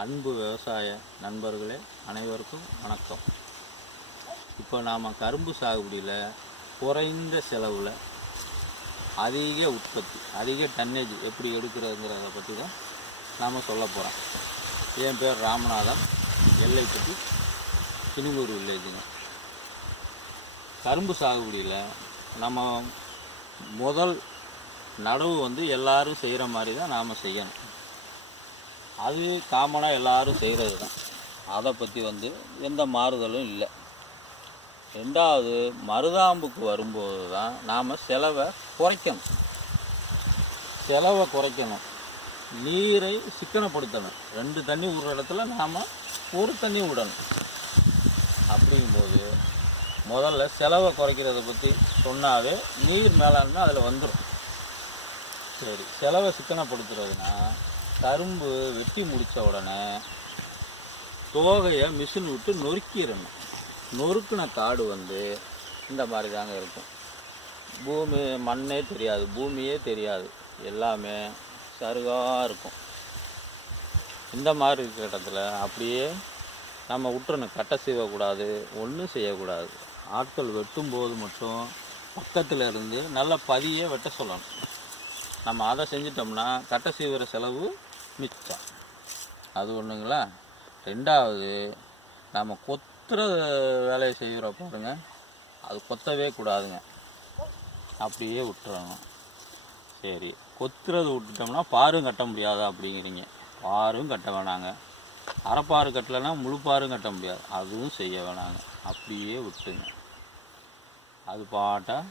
அன்பு விவசாய நண்பர்களே அனைவருக்கும் வணக்கம். இப்போ நாம் கரும்பு சாகுபடியில் குறைந்த செலவில் அதிக உற்பத்தி அதிக டன்னேஜ் எப்படி எடுக்கிறதுங்கிறத பற்றி தான் நாம் சொல்ல போகிறோம் என் பேர் ராமநாதன் எல்லைப்பட்டி கினிமூர் வில்லேஜுங்க. கரும்பு சாகுபடியில் நம்ம முதல் நடவு வந்து எல்லாரும் செய்கிற மாதிரி தான் நாம் செய்யணும். அது காமனாக எல்லாரும் செய்கிறது தான் அதை பற்றி வந்து எந்த மாறுதலும் இல்லை. ரெண்டாவது மருதாம்புக்கு வரும்போது தான் நாம் செலவை குறைக்கணும். செலவை குறைக்கணும். நீரை சிக்கனப்படுத்தணும். ரெண்டு தண்ணி விடுற இடத்துல நாம் ஒரு தண்ணி விடணும். அப்படிங்கும்போது முதல்ல செலவை குறைக்கிறத பற்றி சொன்னாவே நீர் மேலாண்மை அதில் வந்துடும் சரி செலவை சிக்கனப்படுத்துறதுனா கரும்பு வெட்டி முடித்த உடனே தோகையை மிஷின் விட்டு நொறுக்கிடணும். நொறுக்கின காடு வந்து இந்த மாதிரி தாங்க இருக்கும். பூமி மண்ணே தெரியாது பூமியே தெரியாது. எல்லாமே சருகாக இருக்கும். இந்த மாதிரி இருக்கிற இடத்துல அப்படியே நம்ம விட்டுறணும் கட்டை சீவக்கூடாது ஒன்றும் செய்யக்கூடாது. ஆட்கள் வெட்டும்போது மட்டும் பக்கத்தில் இருந்து நல்ல பதியே வெட்ட சொல்லணும். நம்ம அதை செஞ்சிட்டோம்னா கட்டை சீவுற செலவு மிச்சம். அது ஒன்றுங்களா ரெண்டாவது நம்ம கொத்துற வேலையை செய்கிற பாருங்க. அது கொத்தவே கூடாதுங்க. அப்படியே விட்டுறணும். சரி கொத்துறது விட்டுட்டோம்னா பாரும் கட்ட முடியாதா அப்படிங்கிறீங்க. பாரும் கட்ட வேணாங்க. அரைப்பாறு கட்டலைன்னா முழுப்பாரும் கட்ட முடியாது. அதுவும் செய்ய வேணாங்க. அப்படியே விட்டுங்க. அது பாட்டா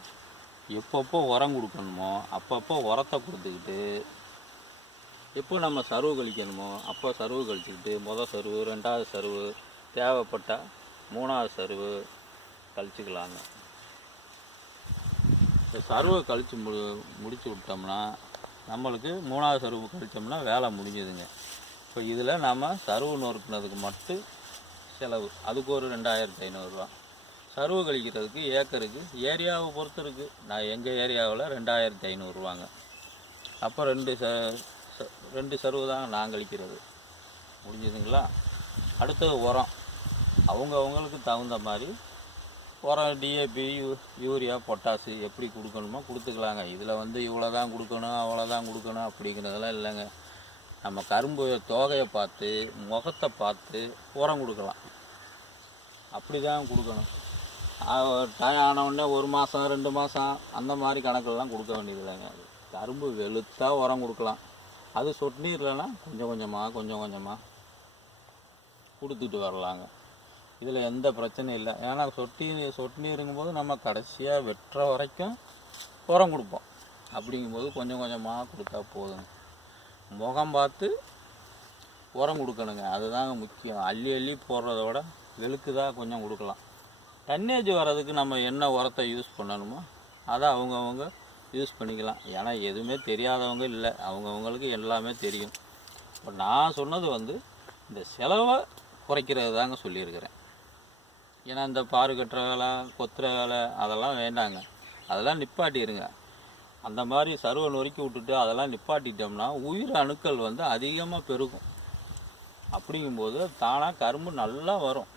எப்பப்போ உரம் கொடுக்கணுமோ அப்பப்போ உரத்தை கொடுத்துக்கிட்டு எப்போ நம்ம சருவு கழிக்கணுமோ அப்போ சருவு கழிச்சுக்கிட்டு மொதல் சருவு ரெண்டாவது சருவு தேவைப்பட்டால் மூணாவது சருவு கழிச்சுக்கலாங்க. இந்த சருவை கழித்து மு முடிச்சு விட்டோம்னா நம்மளுக்கு மூணாவது சருவு கழிச்சோம்னா வேலை முடிஞ்சுதுங்க. இப்போ இதில் நம்ம சருவு நொறுக்குனதுக்கு மட்டும் செலவு. அதுக்கு ஒரு ரெண்டாயிரத்தி ஐநூறுரூவா. சருவு கழிக்கிறதுக்கு ஏக்கருக்கு ஏரியாவை பொறுத்து இருக்குது நான் எங்கள் ஏரியாவில் ரெண்டாயிரத்தி ஐநூறுரூவாங்க. அப்போ ரெண்டு ச- ரெண்டு சருவு தான் நான் கழிக்கிறது. முடிஞ்சுதுங்களா? அடுத்தது உரம். அவங்க அவங்களுக்கு தகுந்த மாதிரி உரம் டிஏபி யூ யூரியா பொட்டாசு எப்படி கொடுக்கணுமோ கொடுத்துக்கலாங்க. இதில் வந்து இவ்வளோ தான் கொடுக்கணும் அவ்வளோ தான் கொடுக்கணும் அப்படிங்கிறதெல்லாம் இல்லைங்க. நம்ம கரும்பு தோகையை பார்த்து முகத்தை பார்த்து உரம் கொடுக்கலாம். அப்படி தான் கொடுக்கணும். டைம் ஆன ஒரு மாதம் ரெண்டு மாதம் அந்த மாதிரி கணக்கெல்லாம் கொடுக்க வேண்டியது இல்லைங்க கரும்பு வெளுத்தா உரம் கொடுக்கலாம். அது சொட்டு நீர்லனா கொஞ்சம் கொஞ்சமாக கொஞ்சம் கொஞ்சமாக கொடுத்துட்டு வரலாங்க. இதில் எந்த பிரச்சனையும் இல்லை. ஏன்னா சொட்டி நீர் சொட்டு நீருங்கும்போது நம்ம கடைசியாக வெட்டுற வரைக்கும் உரம் கொடுப்போம். அப்படிங்கும்போது கொஞ்சம் கொஞ்சமாக கொடுத்தா போதுங்க. முகம் பார்த்து உரம் கொடுக்கணுங்க. அதுதாங்க முக்கியம். அள்ளி அள்ளி போடுறத விட வெளுக்குதா கொஞ்சம் கொடுக்கலாம். டன்னேஜ் வர்றதுக்கு நம்ம என்ன உரத்தை யூஸ் பண்ணணுமோ அதை அவங்கவுங்க யூஸ் பண்ணிக்கலாம். ஏன்னா எதுவுமே தெரியாதவங்க இல்லை. அவங்கவுங்களுக்கு எல்லாமே தெரியும். இப்போ நான் சொன்னது வந்து இந்த செலவை குறைக்கிறது தாங்க சொல்லியிருக்கிறேன். ஏன்னா இந்த பாரு கட்டுற வேலை கொத்துற வேலை அதெல்லாம் வேண்டாங்க. அதெல்லாம் நிப்பாட்டிடுங்க அந்த மாதிரி சருவை நொறுக்கி விட்டுட்டு அதெல்லாம் நிப்பாட்டிட்டோம்னா உயிர் அணுக்கள் வந்து அதிகமாக பெருகும். அப்படிங்கும்போது தானாக கரும்பு நல்லா வரும்.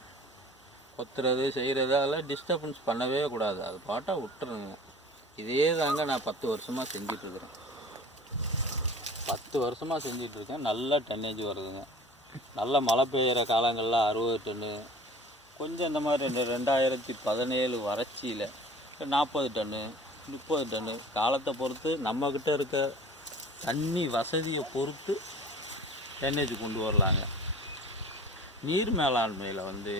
கொத்துறது செய்கிறது அதெல்லாம் டிஸ்டர்பன்ஸ் பண்ணவே கூடாது. அது பாட்டாக விட்டுருங்க. இதே தாங்க நான் பத்து வருஷமாக செஞ்சிட்ருக்குறேன். பத்து வருஷமாக செஞ்சிட்ருக்கேன். நல்லா டன்னேஜ் வருதுங்க. நல்ல மழை பெய்கிற காலங்களில் அறுபது டன்னு கொஞ்சம் இந்த மாதிரி ரெண்டு ரெண்டாயிரத்தி பதினேழு வறட்சியில் நாற்பது டன்னு முப்பது டன்னு காலத்தை பொறுத்து நம்மக்கிட்ட இருக்க தண்ணி வசதியை பொறுத்து டன்னேஜ் கொண்டு வரலாங்க. நீர் மேலாண்மையில் வந்து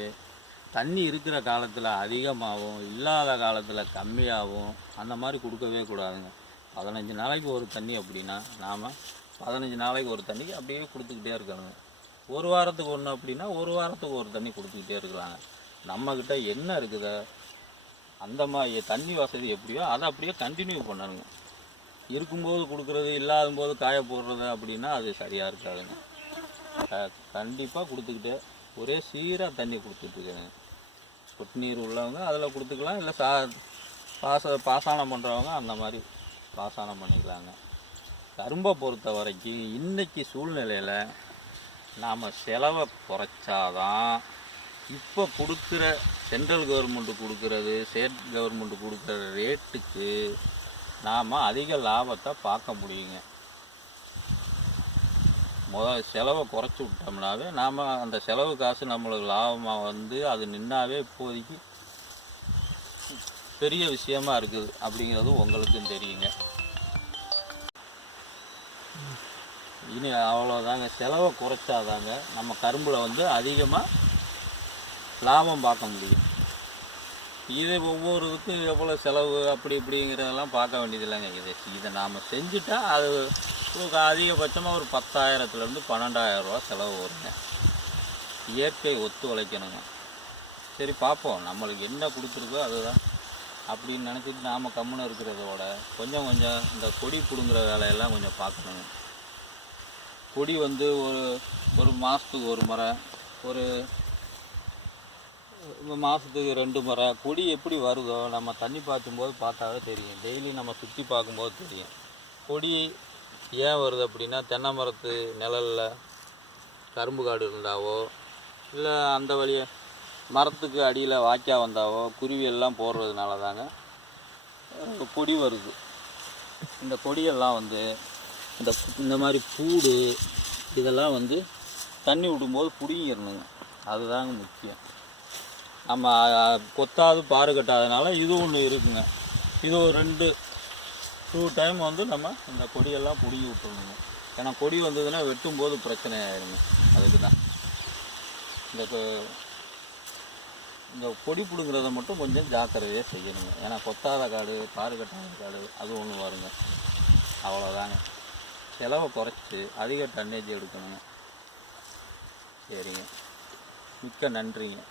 தண்ணி இருக்கிற காலத்தில் அதிகமாகவும் இல்லாத காலத்தில் கம்மியாகவும் அந்த மாதிரி கொடுக்கவே கூடாதுங்க. பதினஞ்சு நாளைக்கு ஒரு தண்ணி அப்படின்னா நாம் பதினஞ்சு நாளைக்கு ஒரு தண்ணி அப்படியே கொடுத்துக்கிட்டே இருக்கணுங்க. ஒரு வாரத்துக்கு ஒன்று அப்படின்னா ஒரு வாரத்துக்கு ஒரு தண்ணி கொடுத்துக்கிட்டே இருக்கலாங்க நம்மக்கிட்ட என்ன இருக்குதோ அந்த மாதிரி தண்ணி வசதி எப்படியோ அதை அப்படியே கண்டினியூ பண்ணணுங்க. இருக்கும்போது கொடுக்குறது இல்லாத போது காய போடுறது அப்படின்னா அது சரியாக இருக்காதுங்க. கண்டிப்பாக கொடுத்துக்கிட்டே ஒரே சீராக தண்ணி கொடுத்துட்ருக்கேங்க சொட்டு நீர் உள்ளவங்க அதில் கொடுத்துக்கலாம் இல்லை சா பாச பாசானம் பண்ணுறவங்க அந்த மாதிரி பாசானம் பண்ணிக்கலாங்க. கரும்பை பொறுத்த வரைக்கும் இன்றைக்கி சூழ்நிலையில் நாம் செலவை குறைச்சாதான் இப்போ கொடுக்குற சென்ட்ரல் கவர்மெண்ட்டு கொடுக்குறது ஸ்டேட் கவர்மெண்ட்டு கொடுக்குற ரேட்டுக்கு நாம் அதிக லாபத்தை பார்க்க முடியுங்க. முதல் செலவை குறைச்சி விட்டோம்னாவே நாம் அந்த செலவு காசு நம்மளுக்கு லாபமாக வந்து அது நின்னாவே இப்போதைக்கு பெரிய விஷயமா இருக்குது அப்படிங்கிறது உங்களுக்கும் தெரியுங்க. இனி அவ்வளோதாங்க செலவை குறைச்சாதாங்க நம்ம கரும்பில் வந்து அதிகமாக லாபம் பார்க்க முடியும். இது ஒவ்வொரு இதுக்கும் எவ்வளோ செலவு அப்படி இப்படிங்கிறதெல்லாம் பார்க்க வேண்டியதில்லைங்க இது. இதை நாம் செஞ்சுட்டா அது அதிகபட்சமாக ஒரு பத்தாயிரத்துலேருந்து பன்னெண்டாயிரம் ரூபா செலவு வருங்க. இயற்கை ஒத்து உழைக்கணுங்க. சரி பார்ப்போம். நம்மளுக்கு என்ன கொடுத்துருக்கோ அதுதான். அப்படின்னு நினச்சிட்டு நாம் கம்முன்னு இருக்கிறதோட கொஞ்சம் கொஞ்சம் இந்த கொடி பிடுங்குற வேலையெல்லாம் கொஞ்சம் பார்க்கணுங்க. கொடி வந்து ஒரு ஒரு மாதத்துக்கு ஒரு முறை ஒரு மாதத்துக்கு ரெண்டு முறை. கொடி எப்படி வருதோ நம்ம தண்ணி பாய்ச்சும் போது பார்த்தாவே தெரியும். டெய்லி நம்ம சுற்றி பார்க்கும்போது தெரியும். கொடி ஏன் வருது அப்படின்னா தென்னை மரத்து நிழலில் கரும்பு காடு இருந்தாவோ இல்லை அந்த வழியை மரத்துக்கு அடியில் வாய்க்கா வந்தாவோ குருவியெல்லாம் போடுறதுனால தாங்க கொடி வருது. இந்த கொடியெல்லாம் வந்து இந்த இந்த மாதிரி பூடு இதெல்லாம் வந்து தண்ணி விடும்போது பிடிங்கிடணுங்க. அதுதாங்க முக்கியம். நம்ம கொத்தாது பாரு கட்டாதனால இது ஒன்று இருக்குங்க. இது ஒரு ரெண்டு டூ டைம் வந்து நம்ம இந்த கொடியெல்லாம் பிடுங்கி விட்டுருணுங்க ஏன்னா கொடி வந்ததுன்னா வெட்டும்போது பிரச்சனை ஆயிருங்க. அதுக்கு தான் இந்த இந்த கொடி பிடுங்குறத மட்டும் கொஞ்சம் ஜாக்கிரதையாக செய்யணுங்க. ஏன்னா கொத்தாத காடு பாரு கட்டாத காடு அது ஒன்று வருங்க. அவ்வளோதாங்க செலவை குறைச்சி அதிக டன்னேஜ் எடுக்கணுங்க. சரிங்க. மிக்க நன்றிங்க.